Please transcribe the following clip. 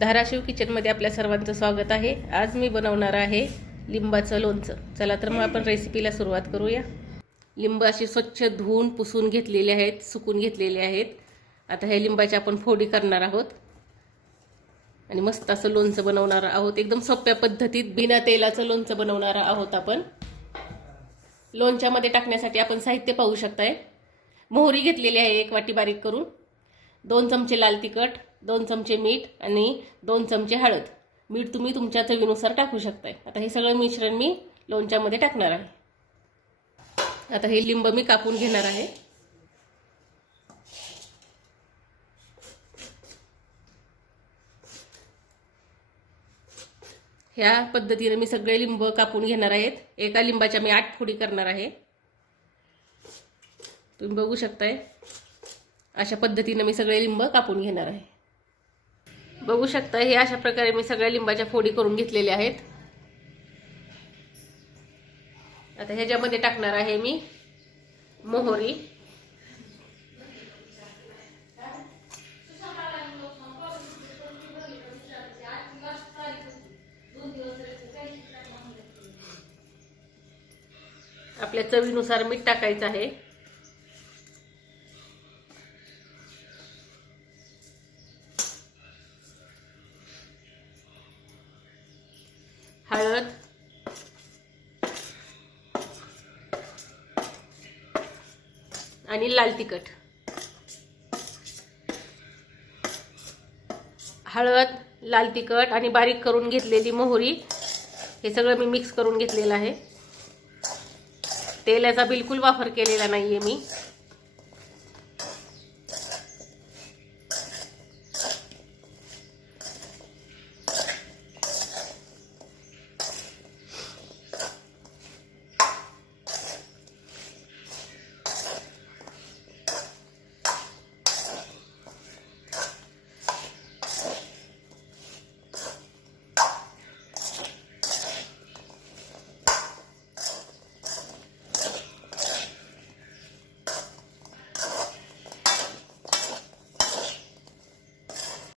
धाराशिव किचनमध्ये आपल्या सर्वांचं स्वागत आहे. आज मी बनवणार आहे लिंबाचं लोणचं. चला तर मग आपण रेसिपीला सुरुवात करूया. लिंब अशी स्वच्छ धुवून पुसून घेतलेले आहेत सुकून घेतलेले आहेत. आता हे लिंबाची आपण फोडी करणार आहोत. आणि मस्त असं लोणचं बनवणार आहोत. एकदम सोप्या पद्धतीत बिना तेलाचं लोणचं बनवणार आहोत आपण. लोणच्यामध्ये टाकण्यासाठी आपण साहित्य पाहू शकताय. मोहरी घेतलेली आहे एक वाटी बारीक करून. दोन चमचे लाल तिखट. दोन चमचे मीठ आणि दोन चमचे हळद. मीठ तुम्ही तुमच्या चवीनुसार टाकू शकताय. आता हे सगळं मिश्रण मी लोणच्यामध्ये टाकणार आहे. आता हे लिंब मी कापून घेणार आहे. ह्या पद्धतीने मी सगळे लिंब कापून घेणार आहेत. एका लिंबाच्या मी आठ फोडी करणार आहे. तुम्ही बघू शकताय. अशा पद्धतीने मी सगळे लिंब कापून घेणार आहे. बघू शकता हे अशा प्रकारे मी सगळ्या लिंबाच्या फोडी करून घेतलेल्या आहेत. आता ह्याच्यामध्ये टाकणार आहे मी मोहरी. आपल्या चवीनुसार मीठ टाकायचं आहे. हळद. आणि लाल तिखट. हळद लाल तिखट आणि बारीक करून घेतलेली मोहरी. हे सगळं मी मिक्स करून घेतलेलं आहे. तेलाचा बिलकुल वापर केलेला नाही आहे मी.